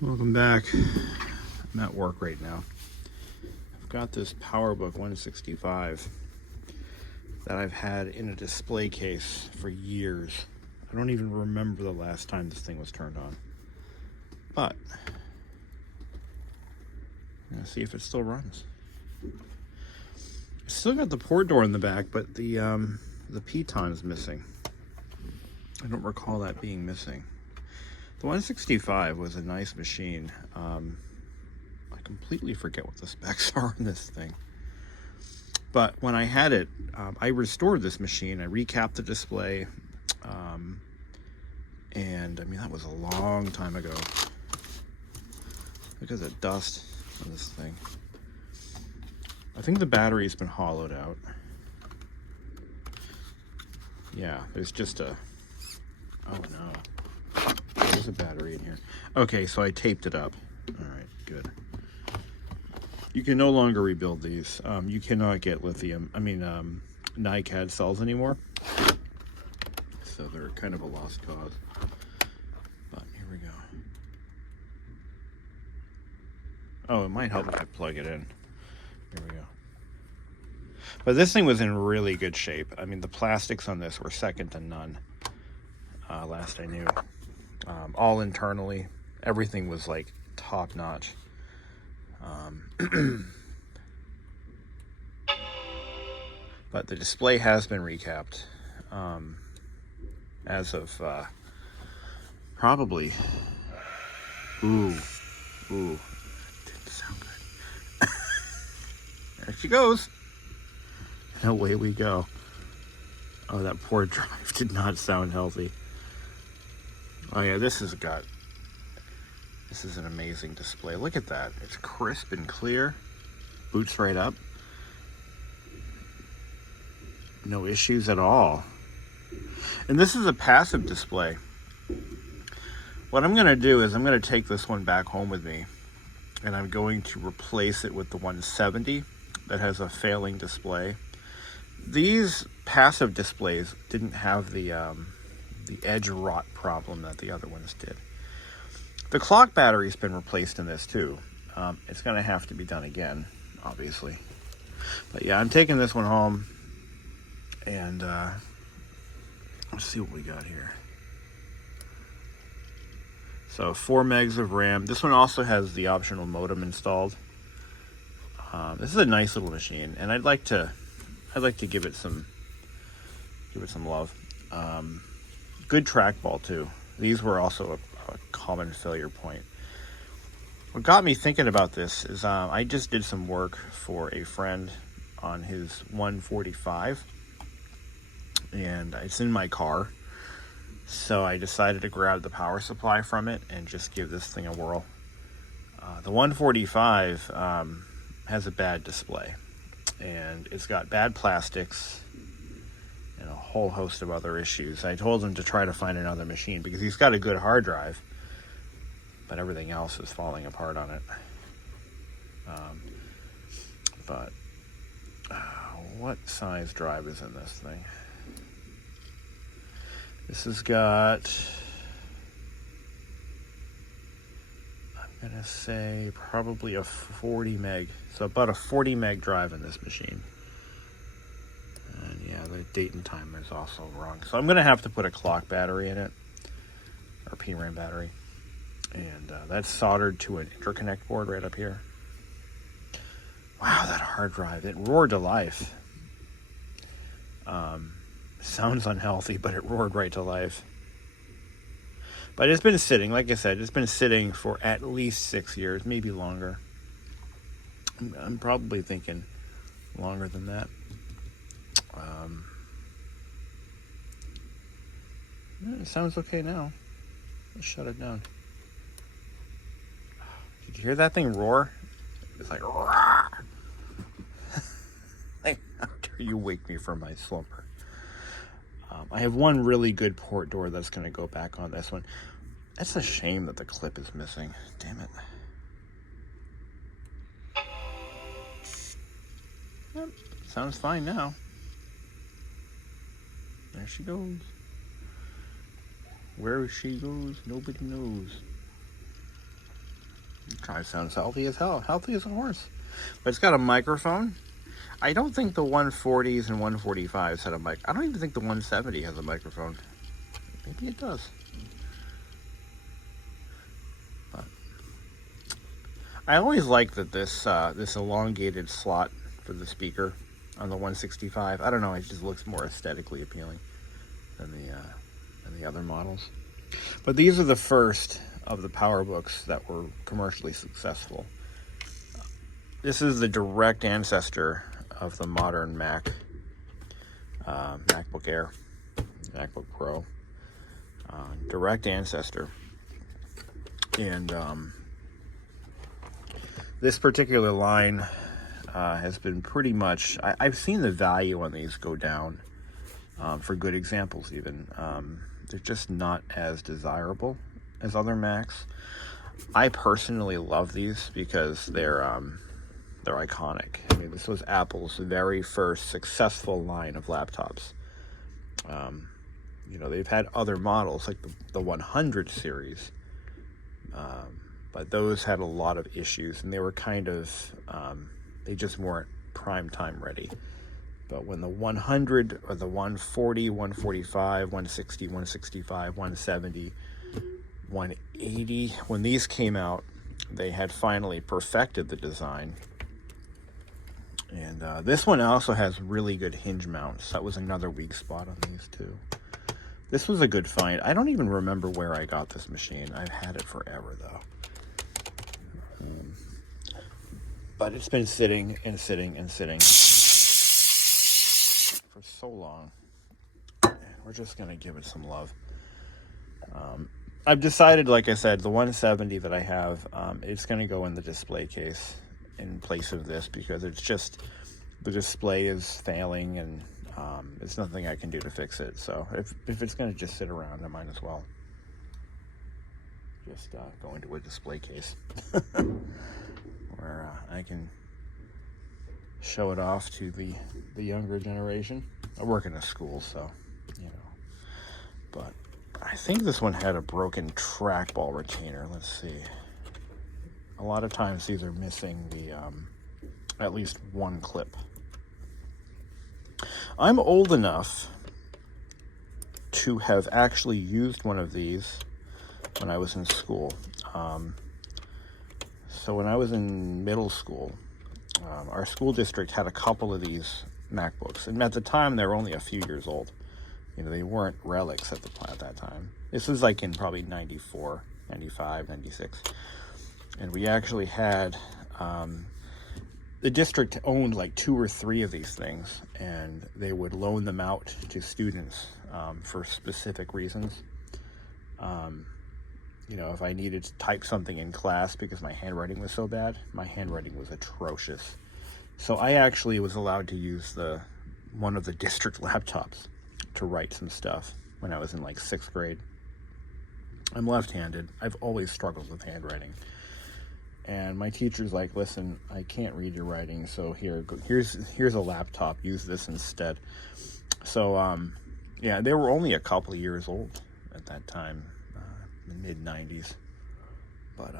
Welcome back. I'm at work right now. I've got this PowerBook 165 that I've had in a display case for years. I don't even remember the last time this thing was turned on. But I'm gonna see if it still runs. It's still got the port door in the back, but the piton's missing. I don't recall that being missing. The 165 was a nice machine. I completely forget what the specs are on this thing. But when I had it, I restored this machine. I recapped the display. And I mean, that was a long time ago. Look at the dust on this thing. I think the battery's been hollowed out. Yeah, there's just a... Oh no. There's a battery in here. Okay, so I taped it up. Alright, good. You can no longer rebuild these. You cannot get NiCad cells anymore. So they're kind of a lost cause. But here we go. Oh, it might help if I plug it in. Here we go. But this thing was in really good shape. I mean, the plastics on this were second to none. Last I knew. All internally. Everything was like top notch. But the display has been recapped. As of probably... Ooh. Didn't sound good. There she goes. And away we go. Oh, that poor drive did not sound healthy. Oh yeah, this is an amazing display. Look at that. It's crisp and clear. Boots right up. No issues at all. And this is a passive display. What I'm going to do is I'm going to take this one back home with me, and I'm going to replace it with the 170 that has a failing display. These passive displays didn't have the edge rot problem that the other ones did. The clock battery's been replaced in this too. It's going to have to be done again, obviously. But yeah, I'm taking this one home, and let's see what we got here. So 4 megs of RAM. This one also has the optional modem installed. This is a nice little machine, and I'd like to give it some love. Good trackball too. These were also a common failure point. What got me thinking about this is I just did some work for a friend on his 145, and it's in my car. So I decided to grab the power supply from it and just give this thing a whirl. The 145 has a bad display, and it's got bad plastics and a whole host of other issues. I told him to try to find another machine because he's got a good hard drive, but everything else is falling apart on it. What size drive is in this thing? This has got, I'm gonna say probably a 40 meg. So about a 40 meg drive in this machine. And yeah, the date and time is also wrong. So I'm gonna have to put a clock battery in it, or PRAM battery. And that's soldered to an interconnect board right up here. Wow, that hard drive, it roared to life. Sounds unhealthy, but it roared right to life. But it's been sitting, like I said, it's been sitting for at least 6 years, maybe longer. I'm probably thinking longer than that. It sounds okay now. Let's shut it down. Did you hear that thing roar? It's like, roar. Like after you wake me from my slumber. I have one really good port door that's going to go back on this one. It's a shame that the clip is missing. Damn it. Yep, sounds fine now. There she goes. Where she goes, nobody knows. Try sounds healthy as hell. Healthy as a horse. But it's got a microphone. I don't think the 140s and 145s had a mic. I don't even think the 170 has a microphone. Maybe it does. But I always like that this elongated slot for the speaker on the 165. I don't know. It just looks more aesthetically appealing than the other models. But these are the first of the PowerBooks that were commercially successful. This is the direct ancestor of the modern Mac, MacBook Air, MacBook Pro, direct ancestor. And this particular line has been pretty much, I've seen the value on these go down for good examples even. They're just not as desirable as other Macs. I personally love these because they're iconic. I mean, this was Apple's very first successful line of laptops. You know, they've had other models like the 100 series, but those had a lot of issues, and they were kind of, they just weren't prime time ready. But when the 100 or the 140, 145, 160, 165, 170, 180, when these came out, they had finally perfected the design. And this one also has really good hinge mounts. That was another weak spot on these too. This was a good find. I don't even remember where I got this machine. I've had it forever though. But it's been sitting and sitting and sitting for so long. We're just gonna give it some love. I've decided, like I said, the 170 that I have, it's gonna go in the display case in place of this because it's just, the display is failing and there's nothing I can do to fix it. So if it's gonna just sit around, I might as well just go into a display case where I can show it off to the younger generation. I work in a school, so, you know, but I think this one had a broken trackball retainer. Let's see. A lot of times these are missing the at least one clip. I'm old enough to have actually used one of these when I was in school. So when I was in middle school, our school district had a couple of these MacBooks, and at the time they were only a few years old. You know, they weren't relics at that time. This was like in probably 94, 95, 96. And we actually had, the district owned like 2 or 3 of these things, and they would loan them out to students for specific reasons. You know, if I needed to type something in class because my handwriting was so bad, my handwriting was atrocious. So I actually was allowed to use one of the district laptops to write some stuff when I was in like 6th grade. I'm left-handed. I've always struggled with handwriting. And my teacher's like, listen, I can't read your writing, so here's a laptop, use this instead. So, yeah, they were only a couple of years old at that time, in the mid-90s. But,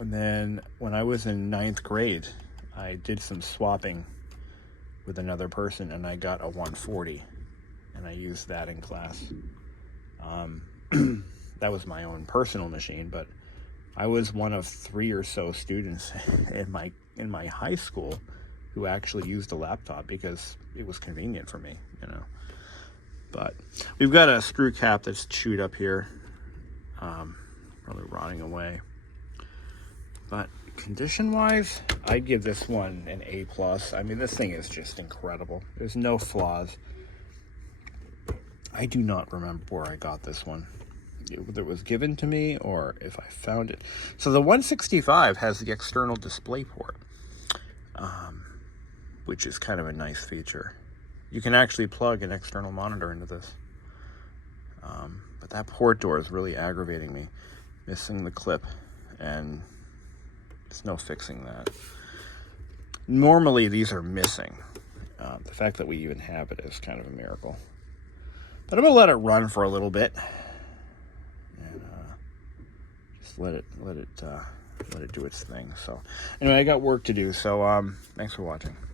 and then when I was in 9th grade, I did some swapping with another person, and I got a 140, and I used that in class. That was my own personal machine, but I was one of 3 or so students in my high school who actually used a laptop because it was convenient for me, you know. But we've got a screw cap that's chewed up here, probably rotting away. But condition-wise, I'd give this one an A+. I mean, this thing is just incredible. There's no flaws. I do not remember where I got this one. Whether it was given to me or if I found it. So the 165 has the external display port, which is kind of a nice feature. You can actually plug an external monitor into this. But that port door is really aggravating me. Missing the clip, and there's no fixing that. Normally these are missing. The fact that we even have it is kind of a miracle. But I'm gonna let it run for a little bit and just let it do its thing. So anyway, I got work to do. So thanks for watching.